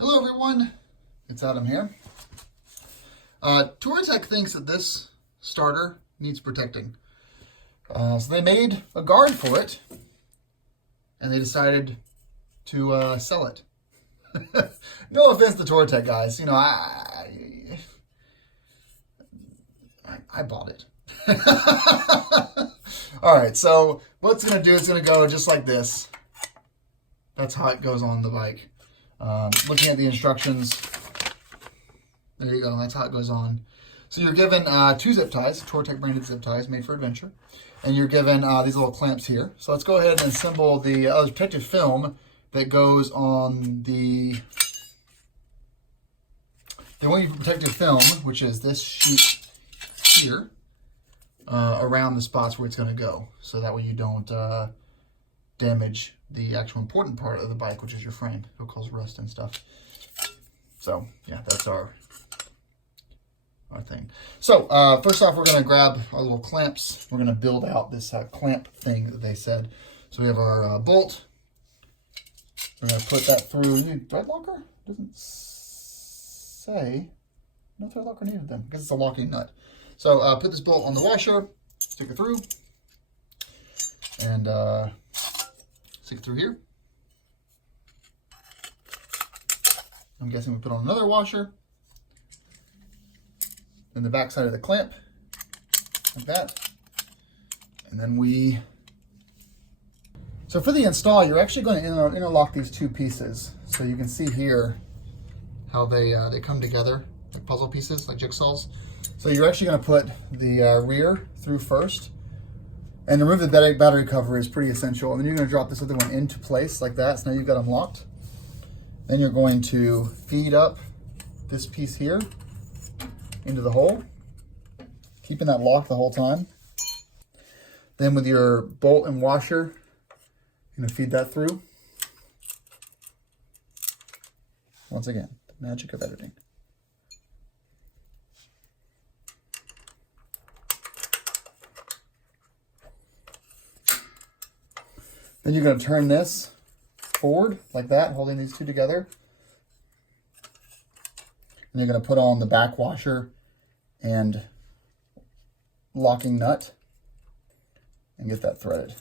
Hello everyone, it's Adam here. Touratech thinks that this starter needs protecting. So they made a guard for it, and they decided to sell it. No offense to Touratech guys, you know, I bought it. Alright, so what it's going to do, it's going to go just like this. That's how it goes on the bike. Looking at the instructions, there you go, that's how it goes on. So you're given 2 zip ties, Touratech branded zip ties made for adventure, and you're given these little clamps here. So let's go ahead and assemble the protective film that goes on the one for protective film, which is this sheet here, around the spots where it's going to go. So that way you don't damage the actual important part of the bike, which is your frame. It'll cause rust and stuff. So yeah, that's our thing. So first off, we're going to grab our little clamps. We're going to build out this clamp thing that they said. So we have our bolt. We're going to put that through. You need thread locker? Doesn't say. No thread locker needed then, because it's a locking nut. So put this bolt on the washer, stick it through, and stick it through here. I'm guessing we put on another washer. Then the back side of the clamp, like that. And then so for the install, you're actually going to interlock these 2 pieces. So you can see here how they come together like puzzle pieces, like jigsaws. So you're actually going to put the rear through first. And to remove the battery cover is pretty essential. And then you're going to drop this other one into place like that. So now you've got them locked. Then you're going to feed up this piece here into the hole, keeping that locked the whole time. Then with your bolt and washer, you're going to feed that through. Once again, the magic of editing. Then you're going to turn this forward like that, holding these 2 together. And you're going to put on the back washer and locking nut and get that threaded.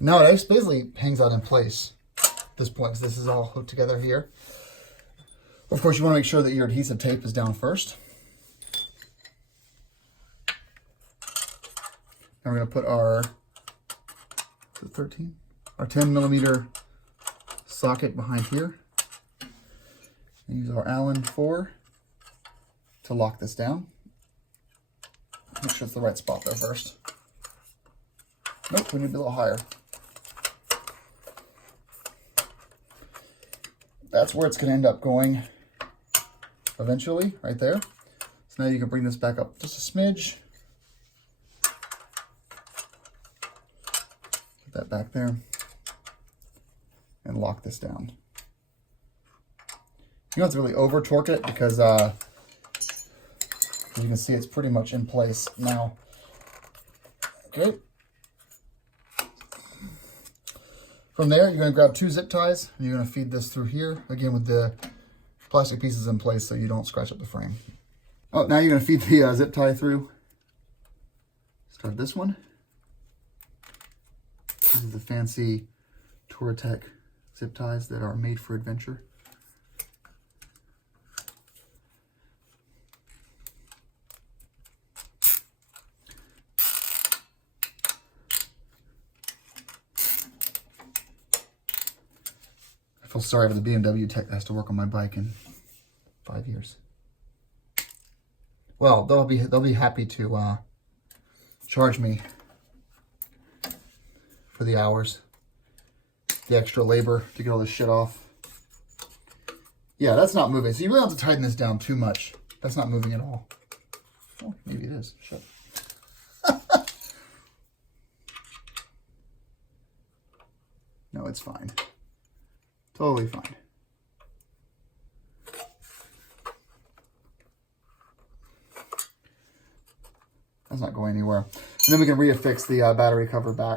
Now it basically hangs out in place at this point, because this is all hooked together here. Of course, you want to make sure that your adhesive tape is down first. Now we're going to put our 10 millimeter socket behind here. And use our Allen 4 to lock this down. Make sure it's the right spot there first. Nope, we need to be a little higher. That's where it's going to end up going eventually, right there. So now you can bring this back up just a smidge. Put that back there. And lock this down. You don't have to really over torque it, because you can see it's pretty much in place now. Okay. From there, you're going to grab 2 zip ties, and you're going to feed this through here, again with the plastic pieces in place so you don't scratch up the frame. Oh, now you're going to feed the zip tie through. Start this one. This is the fancy Touratech zip ties that are made for adventure. I feel sorry for the BMW tech that has to work on my bike in 5 years. Well, they'll be happy to charge me for the hours, the extra labor to get all this shit off. Yeah, that's not moving. So you really don't have to tighten this down too much. That's not moving at all. Oh, maybe it is. Shit. No, it's fine. Totally fine. That's not going anywhere. And then we can reaffix the battery cover back.